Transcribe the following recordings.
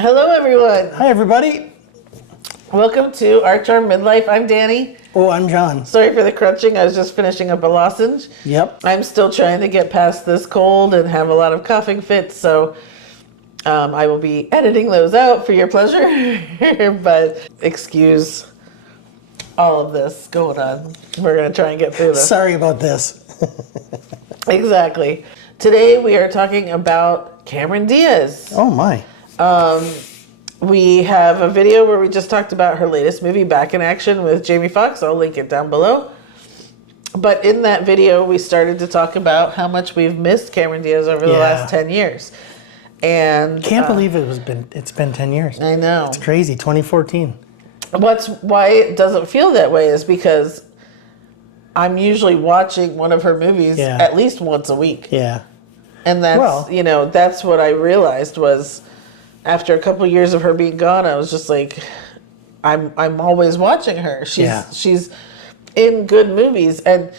Hello, everyone. Hi, everybody. Welcome to Our Charm Midlife. I'm Danny. Oh, I'm John. Sorry for the crunching. I was just finishing up a losenge. Yep. I'm still trying to get past this cold and have a lot of coughing fits, so I will be editing those out for your pleasure. But excuse all of this going on. We're going to try and get through this. Sorry about this. Exactly. Today we are talking about Cameron Diaz. Oh, my. We have a video where we just talked about her latest movie, Back in Action with Jamie Foxx. I'll link it down below. But in that video, we started to talk about how much we've missed Cameron Diaz over the last 10 years. And Can't believe it's been 10 years. I know. It's crazy. 2014. Why it doesn't feel that way is because I'm usually watching one of her movies at least once a week. Yeah. And that's, that's what I realized was after a couple of years of her being gone, I was just like, I'm always watching her. She's in good movies. And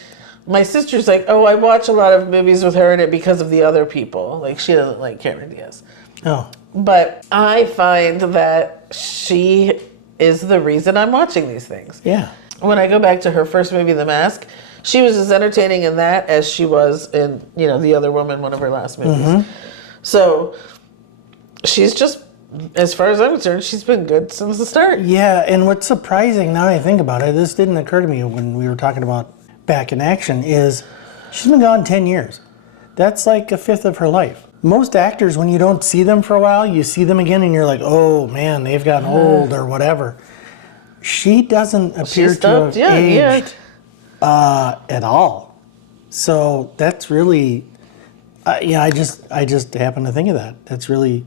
my sister's like, oh, I watch a lot of movies with her in it because of the other people. Like, she doesn't like Cameron Diaz. Oh. But I find that she is the reason I'm watching these things. Yeah. When I go back to her first movie, The Mask, she was as entertaining in that as she was in, The Other Woman, one of her last movies. Mm-hmm. So she's just, as far as I'm concerned, she's been good since the start. Yeah, and what's surprising now that I think about it, this didn't occur to me when we were talking about Back in Action, is she's been gone 10 years. That's like a fifth of her life. Most actors, when you don't see them for a while, you see them again and you're like, oh man, they've gotten old or whatever. She doesn't appear to have aged at all. So that's really, I just happen to think of that. That's really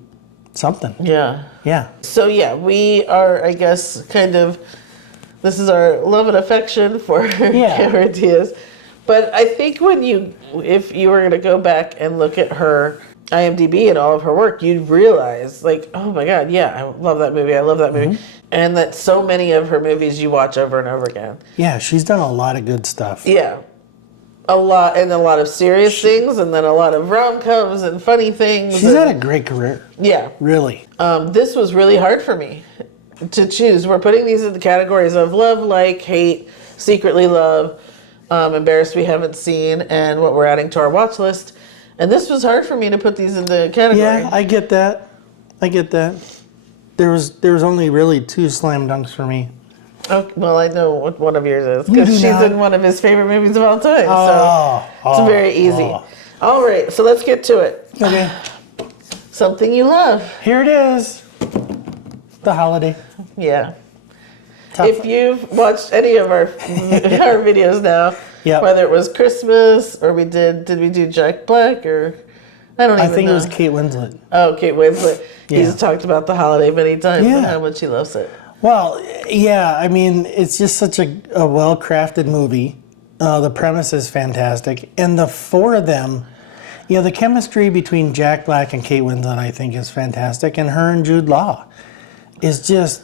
something. Yeah. Yeah. So we are, I guess, this is our love and affection for Cameron Diaz. But I think if you were going to go back and look at her IMDb and all of her work, you'd realize, like, oh my God, I love that movie. I love that movie. And that so many of her movies you watch over and over again. Yeah, she's done a lot of good stuff. Yeah. A lot of serious things, and then a lot of rom-coms and funny things. She's had a great career. Yeah. Really. This was really hard for me to choose. We're putting these in the categories of love, like, hate, secretly love, embarrassed we haven't seen, and what we're adding to our watch list. And this was hard for me to put these into category. Yeah, I get that. There was only really 2 slam dunks for me. Oh, well, I know what one of yours is, because she's in one of his favorite movies of all time. So it's very easy. All right, so let's get to it. Okay. Something you love. Here it is. The Holiday. Yeah. Tough. If you've watched any of our videos now, whether it was Christmas or did we do Jack Black or I think it was Kate Winslet. Oh, Kate Winslet. Yeah. He's talked about The Holiday many times and how much he loves it. Well, yeah, I mean, it's just such a well-crafted movie. The premise is fantastic. And the 4 of them, the chemistry between Jack Black and Kate Winslet, I think, is fantastic. And her and Jude Law is just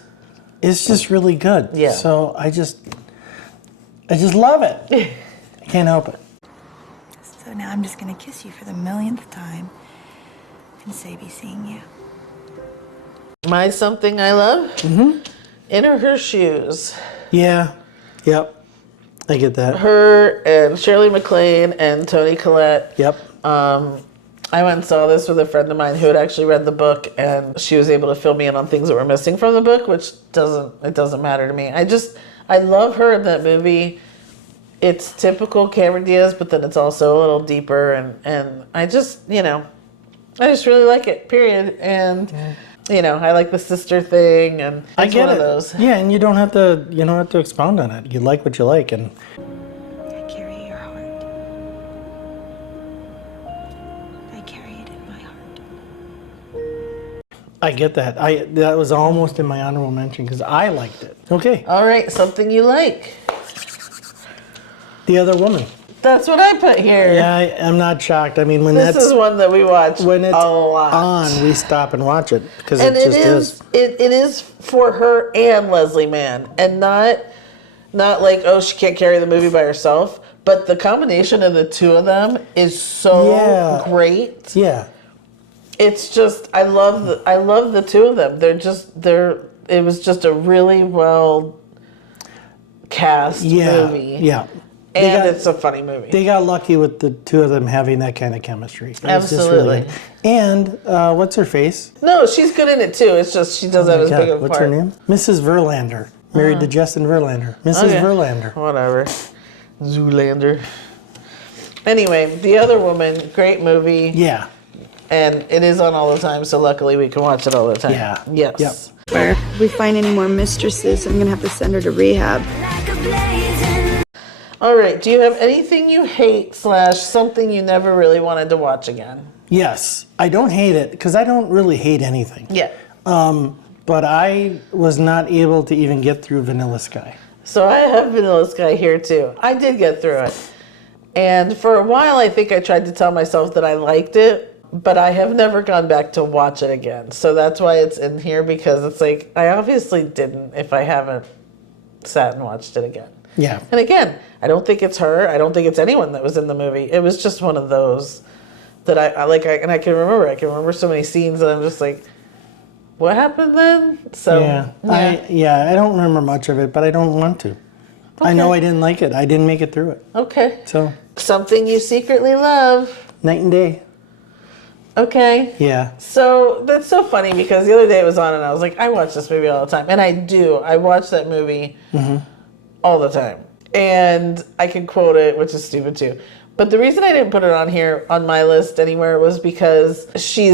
really good. Yeah. So I just love it. I can't help it. So now I'm just going to kiss you for the millionth time and say, be seeing you. My something I love? Mm-hmm. In her shoes. Yeah. Yep. I get that. Her and Shirley MacLaine and Toni Collette. Yep. I went and saw this with a friend of mine who had actually read the book, and she was able to fill me in on things that were missing from the book, which doesn't matter to me. I love her in that movie. It's typical Cameron Diaz, but then it's also a little deeper, and I just really like it, period. And I like the sister thing, and I get one of those. Yeah, and you don't have to expound on it. You like what you like, and I carry your heart. I carry it in my heart. I get that. That was almost in my honorable mention because I liked it. Okay. All right, something you like. The Other Woman. That's what I put here. Yeah, I'm not shocked. I mean, this is one that we watch when it's a lot. on, we stop and watch it because it is. It is for her and Leslie Mann, and not like, oh, she can't carry the movie by herself, but the combination of the two of them is so great. Yeah. It's just I love the two of them. It was just a really well cast movie. Yeah. It's a funny movie. They got lucky with the two of them having that kind of chemistry. It was just Absolutely. really good. And what's her face? No, she's good in it too. It's just she doesn't have as big of a part. What's her name? Mrs. Verlander. Married to Justin Verlander. Mrs. Verlander. Whatever. Zoolander. Anyway, The Other Woman, great movie. Yeah. And it is on all the time, so luckily we can watch it all the time. Yeah. Yes. Yep. If we find any more mistresses, I'm gonna have to send her to rehab. All right. Do you have anything you hate / something you never really wanted to watch again? Yes. I don't hate it because I don't really hate anything. Yeah. But I was not able to even get through Vanilla Sky. So I have Vanilla Sky here too. I did get through it. And for a while, I think I tried to tell myself that I liked it, but I have never gone back to watch it again. So that's why it's in here, because it's like, I obviously didn't if I haven't sat and watched it again. Yeah. And again, I don't think it's her. I don't think it's anyone that was in the movie. It was just one of those that I can remember. I can remember so many scenes that I'm just like, what happened then? So I don't remember much of it, but I don't want to. I know I didn't like it. I didn't make it through it. Okay. So Something you secretly love. night and day. Okay. Yeah. So that's so funny because the other day it was on and I was like, I watch this movie all the time. And I do. I watch that movie all the time. And I can quote it, which is stupid too. But the reason I didn't put it on here on my list anywhere was because she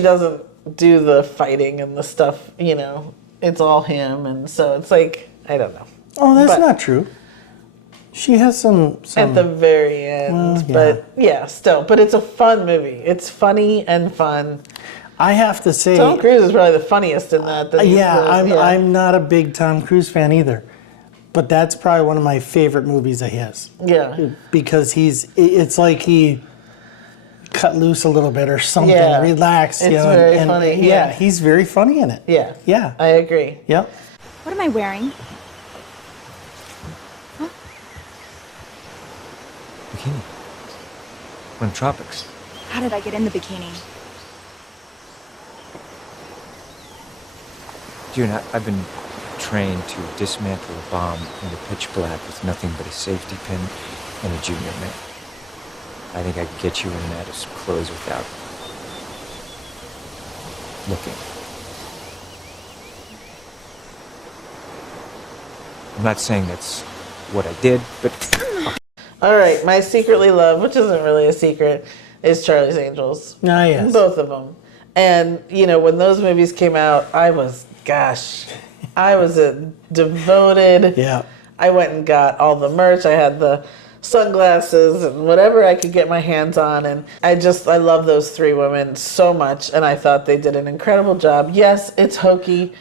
doesn't do the fighting and the stuff, you know. It's all him, and so it's like, I don't know. Oh, that's not true. She has some at the very end, but yeah, still. But it's a fun movie. It's funny and fun. I have to say, Tom Cruise is probably the funniest in that. I'm not a big Tom Cruise fan either, but that's probably one of my favorite movies of his. Yeah, because it's like he cut loose a little bit or something, relax. It's very funny. Yeah, he's very funny in it. Yeah, yeah, I agree. Yep. What am I wearing? Bikini. We're in the tropics. How did I get in the bikini? June, I've been trained to dismantle a bomb in the pitch black with nothing but a safety pin and a junior mint. I think I could get you in and out of clothes without looking. I'm not saying that's what I did, but... All right, my secretly love, which isn't really a secret, is Charlie's Angels. Ah, yes. Both of them. And, you know, when those movies came out, I was a devoted. Yeah. I went and got all the merch. I had the sunglasses and whatever I could get my hands on. And I love those three women so much. And I thought they did an incredible job. Yes, it's hokey,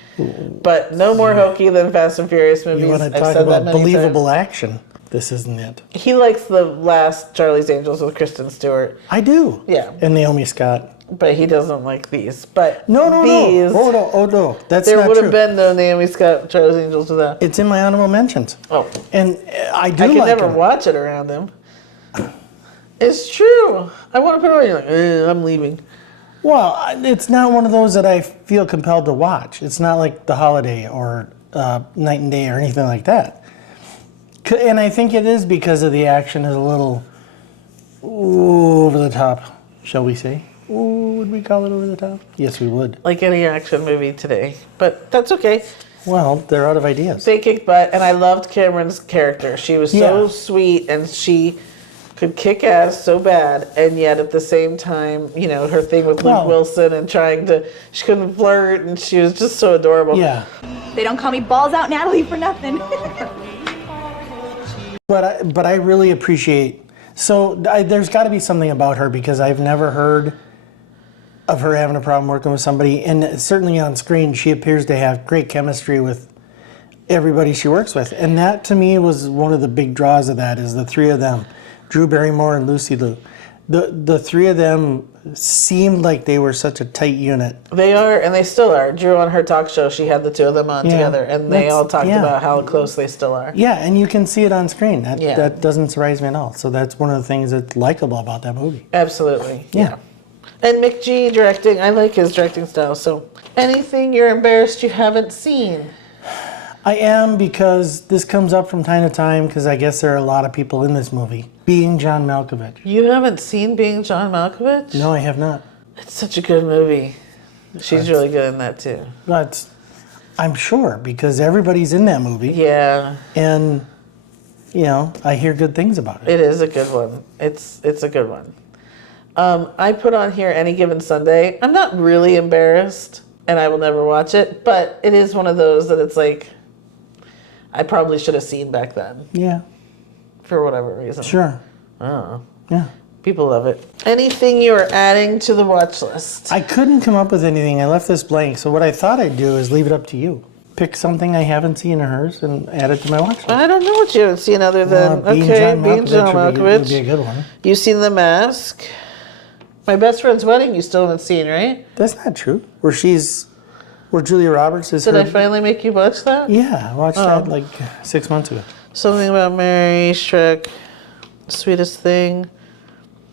but no more hokey than Fast and Furious movies. You want to I've talk said that about many believable times. action? This isn't it. He likes the last Charlie's Angels with Kristen Stewart. I do. Yeah. And Naomi Scott. But he doesn't like these. But No. these, Oh no. That's there not would true. have been no Naomi Scott Charlie's Angels without. It's in my honorable mentions. Oh. And I do I could like never him. watch it around him. It's true. I want to put it on. You're like, I'm leaving. Well, it's not one of those that I feel compelled to watch. It's not like The Holiday or Night and Day or anything like that. And I think it is because of the action is a little over the top, shall we say? Ooh, would we call it over the top? Yes, we would. Like any action movie today. But that's okay. Well, they're out of ideas. They kicked butt, and I loved Cameron's character. She was so sweet, and she could kick ass so bad, and yet at the same time, you know, her thing with Luke Wilson and she couldn't flirt, and she was just so adorable. Yeah. They don't call me Balls Out Natalie for nothing. But I really appreciate. So there's got to be something about her because I've never heard of her having a problem working with somebody, and certainly on screen she appears to have great chemistry with everybody she works with, and that to me was one of the big draws of that is the three of them, Drew Barrymore and Lucy Liu. The three of them seemed like they were such a tight unit. They are, and they still are. Drew, on her talk show, she had the two of them on together, and they all talked about how close they still are. Yeah, and you can see it on screen. That doesn't surprise me at all. So that's one of the things that's likable about that movie. Absolutely. Yeah. And McG directing, I like his directing style. So, anything you're embarrassed you haven't seen? I am, because this comes up from time to time, because I guess there are a lot of people in this movie. Being John Malkovich. You haven't seen Being John Malkovich? No, I have not. It's such a good movie. She's really good in that too. But I'm sure, because everybody's in that movie. Yeah, And, you know, I hear good things about it. it is a good one. It's a good one. I put on here Any Given Sunday. I'm not really embarrassed, and I will never watch it, but it is one of those that it's like, I probably should have seen back then, Yeah, for whatever reason. sure. Oh, Yeah. people love it. Anything you are adding to the watch list? I couldn't come up with anything. I left this blank. So what I thought I'd do is leave it up to you. Pick something I haven't seen of hers and add it to my watch list. I don't know what you haven't seen other than, Being Being John would be Malkovich. a good one. You've seen The Mask. My Best Friend's Wedding you still haven't seen, right? That's not true. Where Julia Roberts is Did her... I finally make you watch that? Yeah, I watched that like 6 months ago. Something About Mary, Shrek, Sweetest Thing.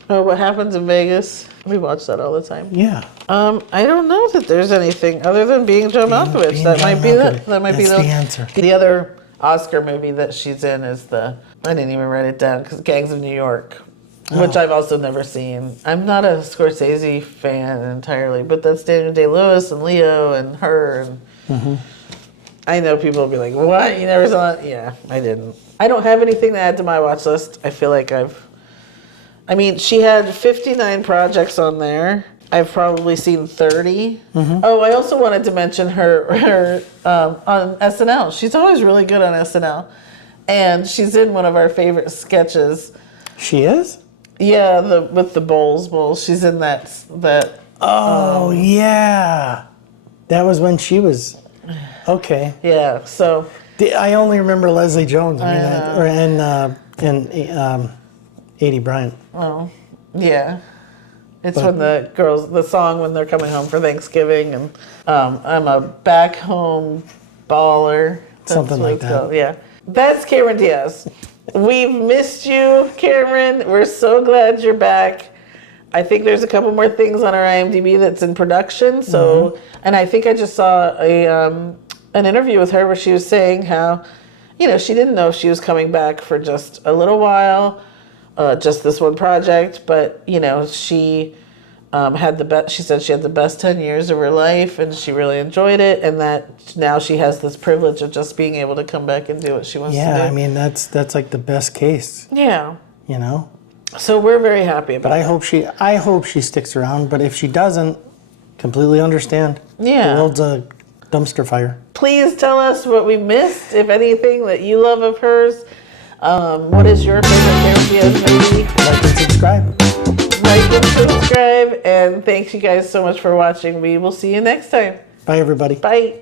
Oh, What Happens in Vegas. We watch that all the time. Yeah. I don't know that there's anything other than Being John Malkovich. Being That John might be Malkovich. that might be That's the answer. The other Oscar movie that she's in is I didn't even write it down because Gangs of New York, which I've also never seen. I'm not a Scorsese fan entirely, but that's Daniel Day-Lewis and Leo and her. And I know people will be like, "What? You never saw it?" Yeah, I didn't. I don't have anything to add to my watch list. I feel like she had 59 projects on there. I've probably seen 30. Oh, I also wanted to mention her on SNL. She's always really good on SNL. And she's in one of our favorite sketches. She is? Yeah, with the bowls. She's in that. Oh, yeah. That was when she was... Okay. Yeah, so. I only remember Leslie Jones. And Adie Bryant. Oh, yeah. It's when the girls, the song when they're coming home for Thanksgiving, and I'm a back home baller. That's Something what like it's that. called. Yeah. That's Cameron Diaz. We've missed you, Cameron. We're so glad you're back. I think there's a couple more things on our IMDb that's in production. So, and I think I just saw an interview with her where she was saying how, she didn't know if she was coming back for just a little while. Just this one project, but she had the best. She said she had the best 10 years of her life, and she really enjoyed it, and that now she has this privilege of just being able to come back and do what she wants to do. Yeah, I mean that's like the best case. Yeah. So we're very happy about. But I hope she sticks around. But if she doesn't, completely understand. Yeah. The world's a dumpster fire. Please tell us what we missed, if anything that you love of hers. What is your favorite Cameron Diaz movie? Like and subscribe. Like and subscribe, and thanks you guys so much for watching. We will see you next time. Bye, everybody. Bye.